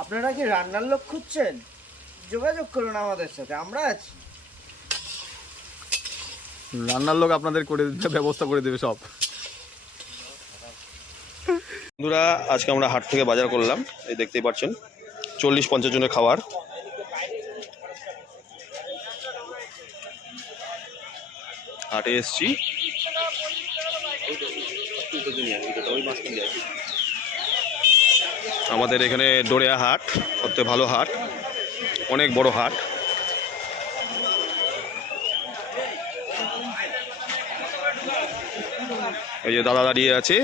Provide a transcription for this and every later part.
আপনারা কি রান্নার লোক খুঁজছেন? যোগাযোগ করুন আমাদের সাথে, আমরা আছি। রান্নার লোক আপনাদের করে দিতে ব্যবস্থা করে দেবে সব। বন্ধুরা, আজকে আমরা হাট থেকে বাজার করলাম, এই দেখতেই পাচ্ছেন 40-50 জনের খাবার। হাটে এসছি, আমাদের এখানে ডোরিয়া হাট সবচেয়ে ভালো হাট, অনেক বড় হাট। এই যে দাদা দাঁড়িয়ে আছে,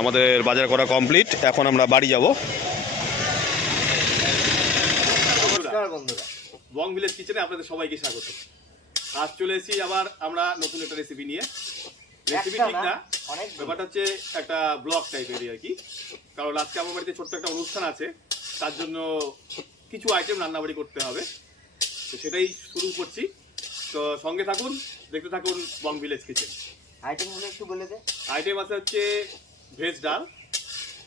আমাদের বাজার করা কমপ্লিট, এখন আমরা বাড়ি যাব। নমস্কার বন্ধুরা, বং ভিলেজ কিচেনে আপনাদের সবাইকে স্বাগত। আজ চলে এসেছি আবার আমরা নতুন একটা রেসিপি নিয়ে। রেসিপি ঠিক না, ব্যাপারটা হচ্ছে একটা ব্লগ টাইপেরই আর কি, কারণ আজকে আমার বাড়িতে ছোট্ট একটা অনুষ্ঠান আছে, তার জন্য কিছু আইটেম রান্নাবাড়ি করতে হবে, তো সেটাই শুরু করছি। তো সঙ্গে থাকুন, দেখতে থাকুন বং ভিলেজ কিচেন। আইটেমগুলো একটু বলে দে। আইটেম আছে হচ্ছে ভেজ ডাল,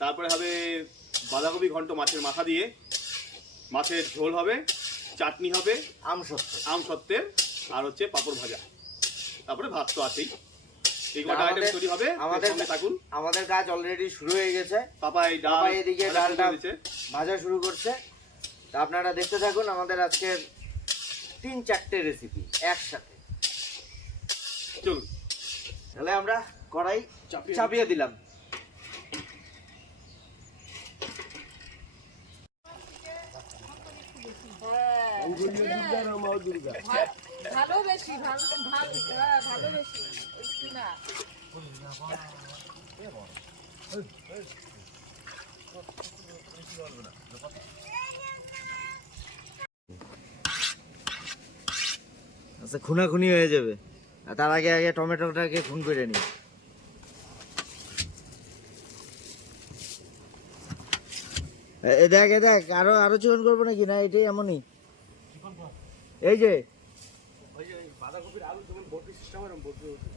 তারপরে হবে বাঁধাকপি ঘন্ট মাছের মাথা দিয়ে, মাছের ঝোল হবে, চাটনি হবে আমসত্ত্বের, আর হচ্ছে পাঁপড় ভাজা, তারপরে ভাত তো আছেই। এই কটা আইটেম তৈরি হবে, সঙ্গে থাকুন। আমাদের কাজ অলরেডি শুরু হয়ে গেছে। পাপাই ডাল এদিকে ডালটা ভাজা শুরু করছে, তা আপনারা দেখতে থাকুন আমাদের আজকের 3-4টে রেসিপি একসাথে। চলুন তাহলে আমরা কড়াই চাপিয়ে দিলাম। ভালোবেসি ভালোবেসি না আচ্ছা, খুনাখুনি হয়ে যাবে, তার আগে আগে টমেটোটাকে খুন করে নিই। দেখ আরো চিকন করবো নাকি, না এটাই এমনই? এই যে বাঁধাকপির আলু যেমন বটি সিস্টেম এরকম বটি হচ্ছে।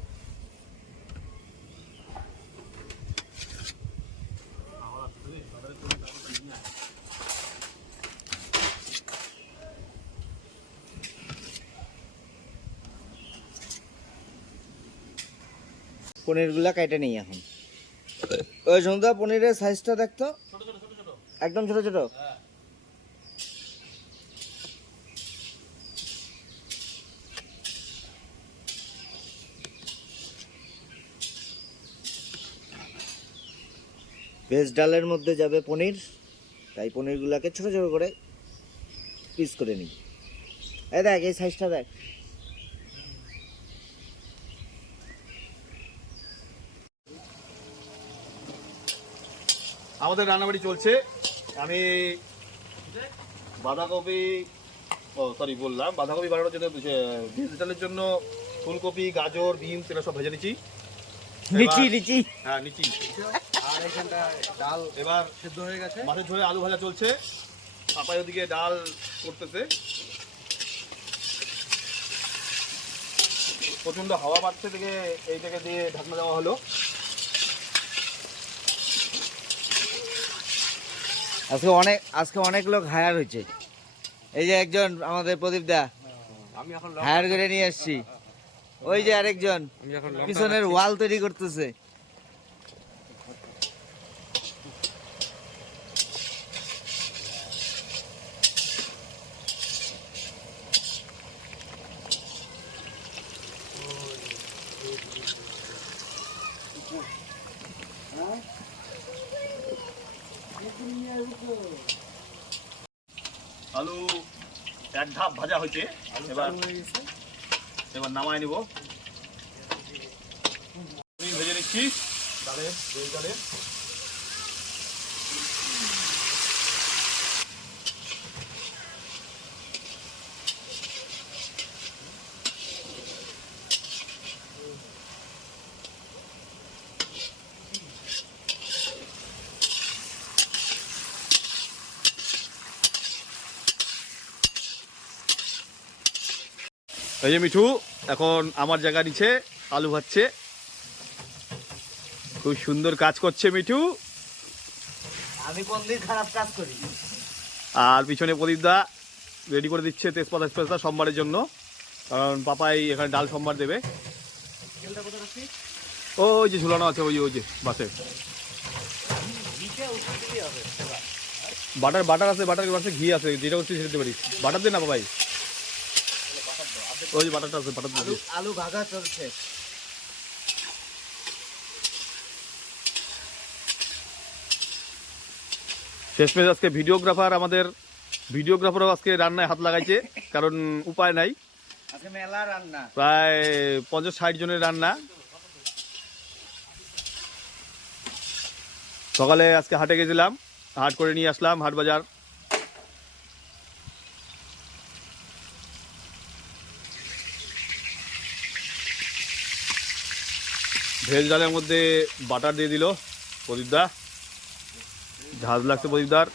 পনিরগুলা কাইটে নেই এখন। ওই সন্ধ্যা পনিরের সাইজটা দেখতো, একদম ছোট ছোট। ভেজ ডালের মধ্যে যাবে পনির, তাই পনিরগুলাকে ছোট ছোট করে পিস করে নিই। এই দেখ, এই সাইজটা দেখ। আমাদের রান্নাবাড়ি চলছে। আমি বাঁধাকপি বাঁধাকপি বানানোর জন্য, ভেজ ডালের জন্য ফুলকপি, গাজর, বিনস এরা সব ভেজে নিচ্ছি। নিচি হ্যাঁ, নিচি। আর এখানটা ডাল এবার সেদ্ধ হয়ে গেছে, মাছের ঝোলে আলু ভাজা চলছে, পাপাই ওদিকে ডাল করতেছে। প্রচন্ড হাওয়া বাড়ছে থেকে এইটাকে দিয়ে ঢাকনা দেওয়া হলো। আজকে অনেক লোক হায়ার হয়েছে। এই যে একজন আমাদের প্রদীপ দা, আমি এখন হায়ার করে নিয়ে আসছি। ওই যে আরেকজন পিছনের ওয়াল তৈরি করতেছে। আলু এক ধাপ ভাজা হয়েছে, এবার নামায় নিব। ভেজে নিচ্ছি ডালে, ভেজ ডালে। এই যে মিঠু এখন আমার জায়গা নিচে আলু ভাজছে। খুব সুন্দর কাজ করছে মিঠু। আমি কোনদিন খারাপ কাজ করি। আর পিছনে প্রদীপ দা রেডি করে দিচ্ছে তেজপাতা সোমবারের জন্য, কারণ পাপাই এখানে ডাল সোমবার দেবে। ওই যে ঝুলানো আছে, ওই যে বাসে বাটার আছে, বাটার বাসে ঘি আছে, যেটা করছি সেটা দিতে পারিস। বাটার দে না বাবাই, ওই যে বাটারটা আছে, বাটার দিয়ে আলু ভাজা চলছে। শেষমেশ আজকে ভিডিওগ্রাফারও আজকে রান্নায় হাত লাগাইছে, কারণ উপায় নাই। আজকে মেলা রান্না, প্রায় 50-60 জনের রান্না। সকালে আজকে হাটে গেছিলাম, হাট করে নিয়ে আসলাম, হাট বাজার। ভেজ ডালের মধ্যে বাটার দিয়ে দিল প্রদীপদা, ঝাঁজ লাগছে প্রদীপদার।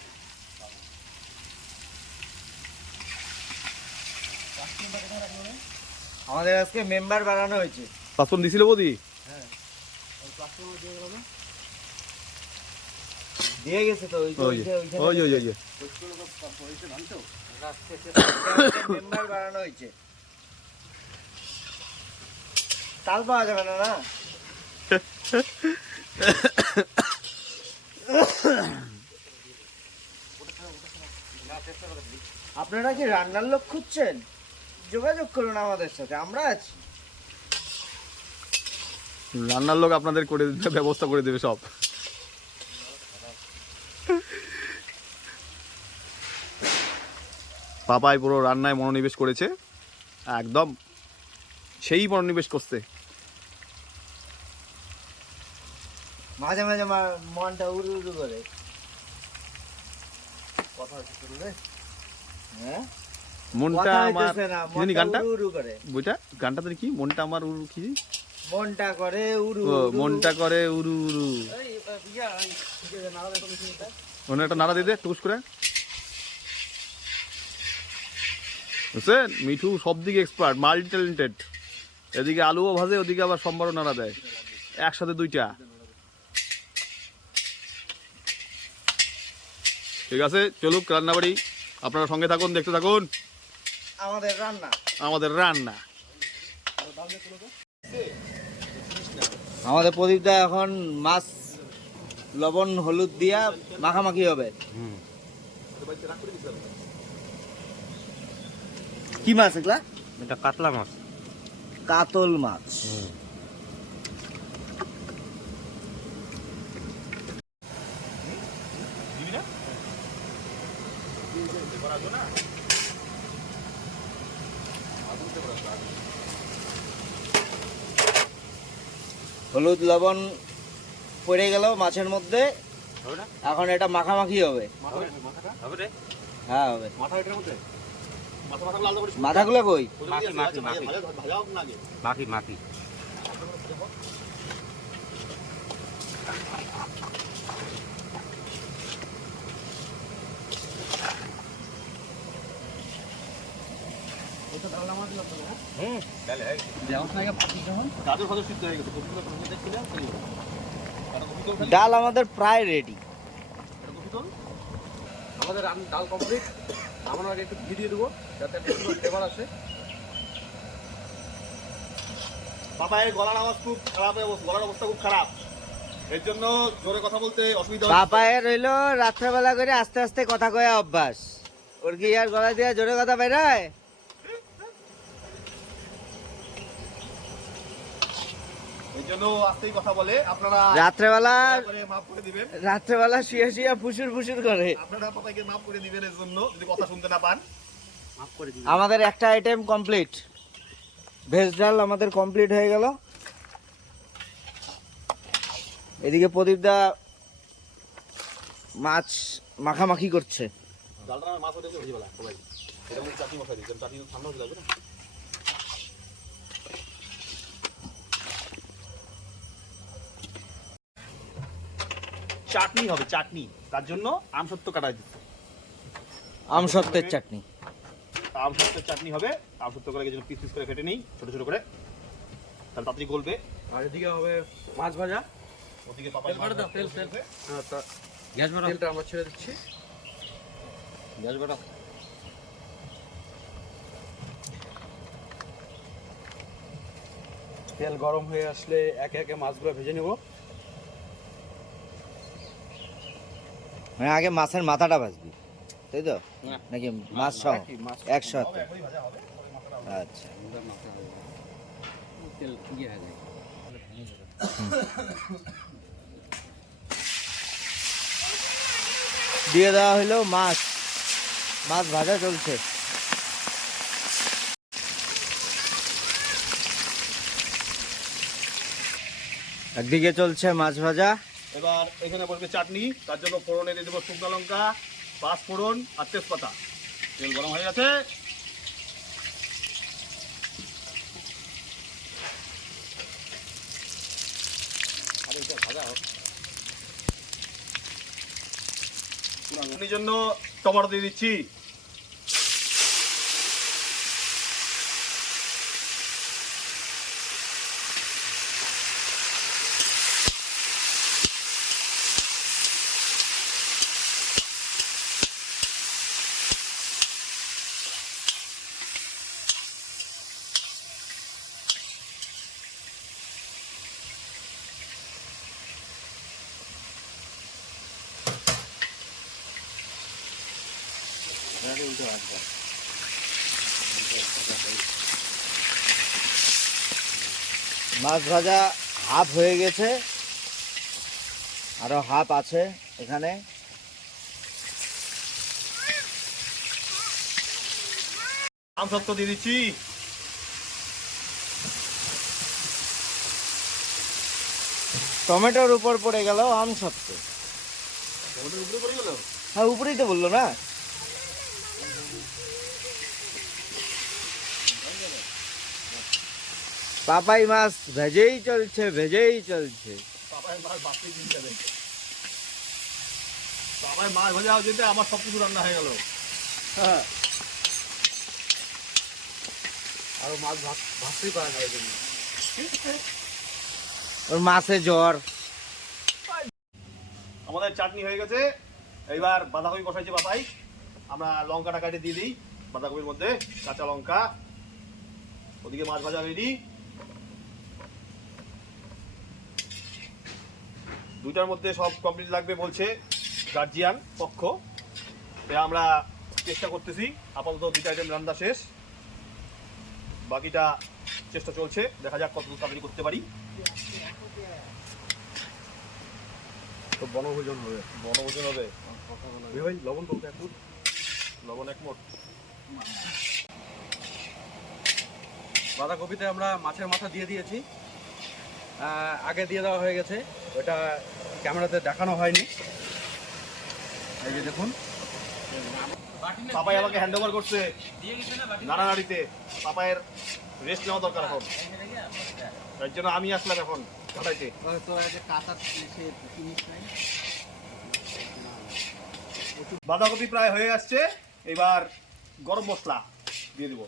আমাদের আজকে মেম্বার বাড়ানো হয়েছে। পাঁচফোড়ন দিছিল বৌদি? দিয়ে গেছে তো, মেম্বার বাড়ানো হয়েছে। তাল পাওয়া যাবে না না? আপনারা কি রান্নার লোক খুঁজছেন? যোগাযোগ করুন আমাদের সাথে, আমরা আছি। রান্নার লোক আপনাদের করে দিতে ব্যবস্থা করে দেবে সব। পাপাই পুরো রান্নায় মনোনিবেশ করেছে, একদম সেই মনোনিবেশ করছে। মাঝে মাঝে মনটা উড়ু উড়ু করে। কথা শুনলে হ্যাঁ, মনটা আমার কি গানটা, উড়ু করে বইটা গানটা কি, মনটা আমার উড়ু কি, মনটা করে উড়ু, মনটা করে উড়ু উড়ু। ওখানে একটা নাড়া দিয়ে দে টুস করে। বুঝছেন, মিঠু সব দিকে এক্সপার্ট, মাল্টি ট্যালেন্টেড। এদিকে আলুও ভাজে, ওদিকে আবার সম্বারও নাড়া দেয়, একসাথে দুইটা। ঠিক আছে, চলুক রান্নাবাড়ি, আপনারা সঙ্গে থাকুন, দেখতে থাকুন আমাদের রান্না। আমাদের প্রদীপটা এখন মাছ লবণ হলুদ দিয়া মাখামাখি হবে। কি মাছ এগুলা? এটা কাতলা মাছ, কাতল মাছ। হলুদ লবণ পড়ে গেল মাছের মধ্যে, এখন এটা মাখামাখি হবে। হ্যাঁ হবে। মাথাগুলো কই? মাখি মাখি। ডাল আমাদের প্রায় রেডি। আমাদের ডাল কমপ্লিট। আমরা আগে একটু ঘি দিয়ে দেবো যাতে ফ্লেভার আসে। পাপায়ের গলার আওয়াজ খুব খারাপ, গলার অবস্থা খুব খারাপ, এর জন্য জোরে কথা বলতে অসুবিধা হচ্ছে। পাপায়ের হইলো রাত্রেবেলা করে আস্তে আস্তে কথা কয়ে অভ্যাস, ওর কি আর গলা দিয়ে জোরে কথা বেরোয়? এর জন্য আস্তেই কথা বলে। আপনারা রাত্রেবেলা শুয়ে শুয়ে ফুসুর ফুসুর করে। আপনারা পাপাইকে মাফ করে দিবেন এর জন্য, যদি কথা শুনতে না পান। আমাদের একটা আইটেম কমপ্লিট, ভেজ ডাল আমাদের কমপ্লিট হয়ে গেল। এদিকে প্রদীপদা মাছ মাখামাখি করছে। চাটনি হবে, চাটনি, তার জন্য আমসত্ত্ব কাটা দিচ্ছে। আমসত্ত্বের চাটনি, আমসত্ত্বের চাটনি হবে। আমসত্ত্ব করে পিস পিস করে কেটে নিই ছোট ছোট করে, তাহলে তাড়াতাড়ি গলবে। আর এদিকে হবে মাছ ভাজা। ওদিকে পাপাই মাছ ভাজছে। হ্যাঁ, তা তেলটা আমরা ছেড়ে দিচ্ছি। তেল গরম হয়ে আসলে একে একে মাছগুলো ভেজে নেব। মানে আগে মাছের মাথাটা ভাজবি, তাই তো? নাকি মাছ সহ একসাথে? একবারই ভাজা হবে, তবে মাথাটা হবে। আচ্ছা, তেল ইয়ে হয়ে যায়। দিয়ে দেওয়া হলো মাছ, মাছ ভাজা চলছে। একদিকে চলছে মাছ ভাজা, এবার এখানে বলবে চাটনি, তার জন্য ফোড়নে দিয়ে দেবো শুকনো লঙ্কা, পাঁচ ফোড়ন আর তেজপাতা। তেল গরম হয়ে গেছে, চাটনির জন্য টমেটো দিয়ে দিচ্ছি। মাছ ভাজা হাফ হয়ে গেছে, আরো হাফ আছে এখানে। আমসত্ত্ব দিয়ে দিচ্ছি। টমেটোর উপর পড়ে গেল আমসত্ত্ব। টমেটোর উপরে পড়ে গেল। হ্যাঁ, উপরেই তো বললো না? পাপাই মাছ ভেজেই চলছে, ভেজেই চলছে। পাপাই মাছ বাড়তে দিন যাবে। পাপাই মাছ ভাজা যেতে আমার সব কিছু রান্না হয়ে গেল। হ্যাঁ, আরো মাছ ভাজতেই পারে না ওই জন্য। ওর মাছে জ্বর। আমাদের চাটনি হয়ে গেছে, এইবার বাঁধাকপি বসাইছে পাপাই। আমরা লঙ্কাটা কাটে দিয়ে দিই বাঁধাকপির মধ্যে, কাঁচা লঙ্কা। ওদিকে মাছ ভাজা রেডি। দুইটার মধ্যে সব কমপ্লিট লাগবে বলছে গার্জিয়ান পক্ষ, তাই আমরা চেষ্টা করতেছি। আপাতত দুইটা আইটেম রান্না শেষ, বাকিটা চেষ্টা চলছে, দেখা যাক কত তাড়াতাড়ি করতে পারি। তো বনভোজন হবে। বনভোজন হবে। ভাই লবণ তো একটু, লবণ এক মোট। বাঁধাকপিতে আমরা মাছের মাথা দিয়ে দিয়েছি, আগে দিয়ে দেওয়া হয়ে গেছে, ওটা ক্যামেরাতে দেখানো হয়নি। এই যে দেখুন, পাপাই আমাকে হ্যান্ড ওভার করছে নাড়ানাড়িতে। পাপাইয়ের রেস্ট নেওয়া দরকার এখন, তার জন্য আমি আসলাম এখন কাটাইতে। বাঁধাকপি প্রায় হয়ে আসছে, এবার গরম মশলা দিয়ে দিব।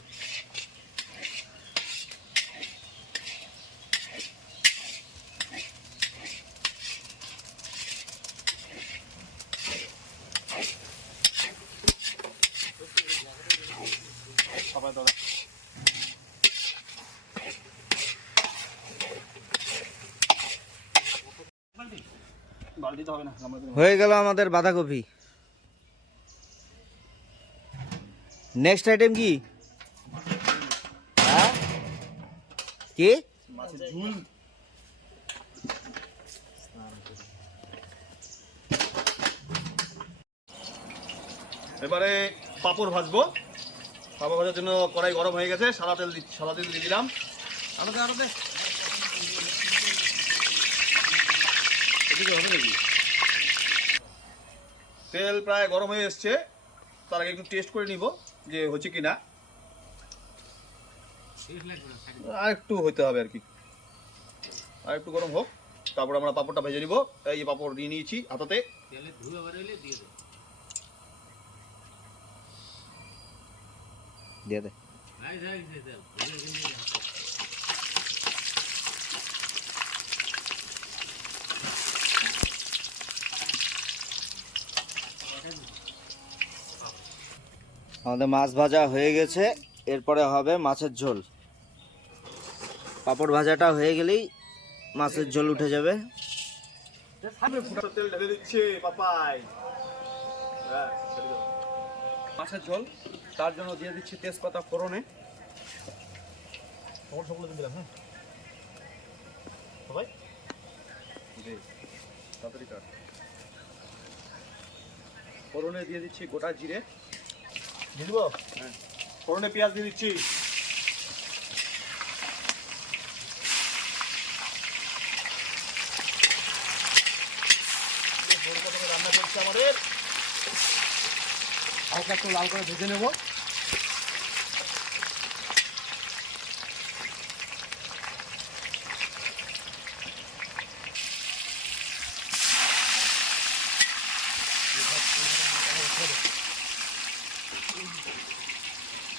পাপাই দাদা বালতিতে হবে না। হয়ে গেল আমাদের বাঁধাকপি। নেক্সট আইটেম কি? হ্যাঁ, কি? মাছের ঝুল। এবারে পাঁপড় ভাজবো। পাঁপড় ভাজার জন্য কড়াই গরম হয়ে গেছে, সাদা তেল দিয়ে দিলাম। তেল প্রায় গরম হয়ে এসছে, তার আগে একটু টেস্ট করে নিব যে হচ্ছে কিনা। আর একটু হইতে হবে আর কি, আর একটু গরম হোক, তারপর আমরা পাঁপড়টা ভেজে নিব। এই যে পাঁপড় নিয়ে নিয়েছি হাতাতে। দিয়ে দে। আমাদের মাছ ভাজা হয়ে গেছে, এরপরে হবে মাছের ঝোল। পাঁপড় ভাজাটা হয়ে গেলেই মাছের ঝোল উঠে যাবে। তেল ঢেলে দিচ্ছে পাপাই। মাছের ঝোল, তার জন্য দিয়ে দিচ্ছি তেজপাতা ফোড়নে। ফোড়নে দিয়ে দিচ্ছি গোটা জিরে। দিয়ে দিব? হ্যাঁ। ফোড়নে পেঁয়াজ দিয়ে দিচ্ছি। রান্না করছে আমাদের, হালকা একটু লাল করে ভেজে নেব।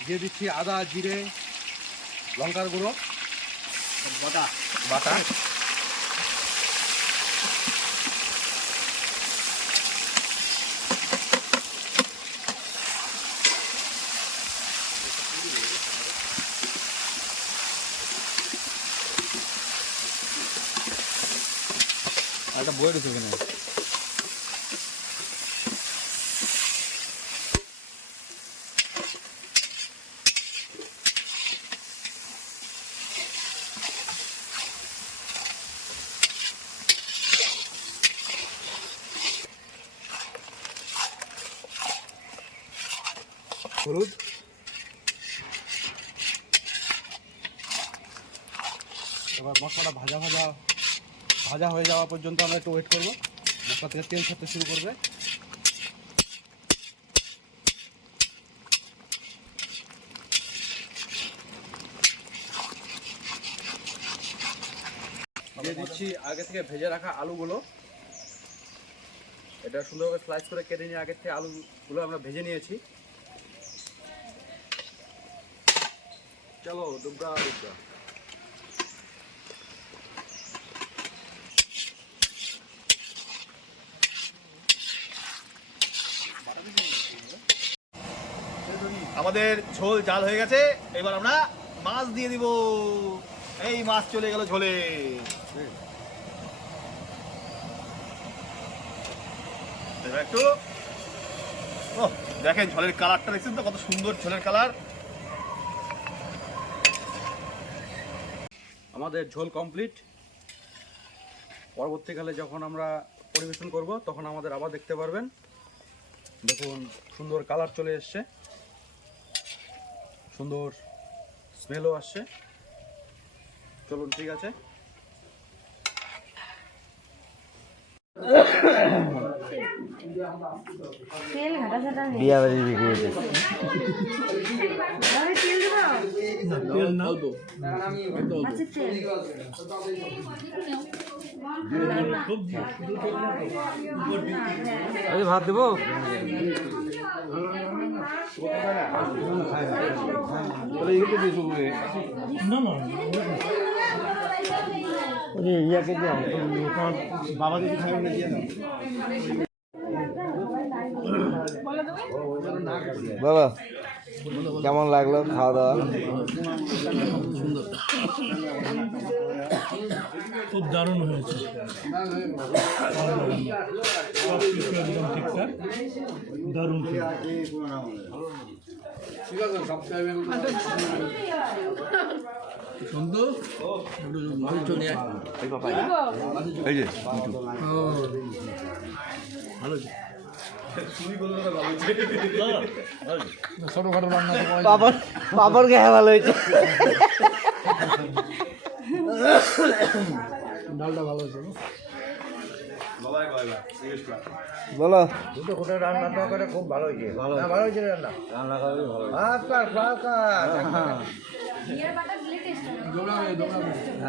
দিয়ে দিচ্ছি আদা, জিরে, লঙ্কার গুঁড়ো বাটা। বাটা। একটা বই রয়েছে এখানে। হলুদ, এবার মশলাটা ভাজা হয়ে যাওয়া পর্যন্ত আমরা একটু ওয়েট করবো। মশলা থেকে তেল ছাড়তে শুরু করবে। দিয়ে দিচ্ছি আগে থেকে ভেজে রাখা আলুগুলো। এটা সুন্দরভাবে স্লাইস করে কেটে নিয়ে আগে থেকে আলুগুলো আমরা ভেজে নিয়েছি। চলো ডুবরা ডুবরা। আমাদের ঝোল জাল হয়ে গেছে, এবার আমরা মাছ দিয়ে দিব। এই মাছ চলে গেল ঝোলে। এবার একটু দেখেন ঝোলের কালারটা, দেখছেন তো কত সুন্দর ঝোলের কালার। আমাদের ঝোল কমপ্লিট। পরবর্তীকালে যখন আমরা পরিবেশন করব তখন আমাদের আবার দেখতে পারবেন। দেখুন সুন্দর কালার চলে এসছে, সুন্দর স্মেলও আসছে। চলুন ঠিক আছে। বিয়া বাড়ি বিক্রি হয়েছে। ভাত দেবো। বাবা যদি খাবেন না দিয়ে বাবা, কেমন লাগলো খাওয়া দাওয়া? সুন্দর, খুব দারুণ হয়েছে। সব কিছু একদম ঠিকঠাক, দারুণ। সুন্দর এই যে ভালো ছোটখাটো রান্না। পাপড় খেয়ে ভালো হয়েছে। ডালটা ভালো হয়েছে। বলো। দুটো কোটা রান্না করে খুব ভালো হয়েছে। ভালো হয়েছে রান্না। রান্না করে ভালো।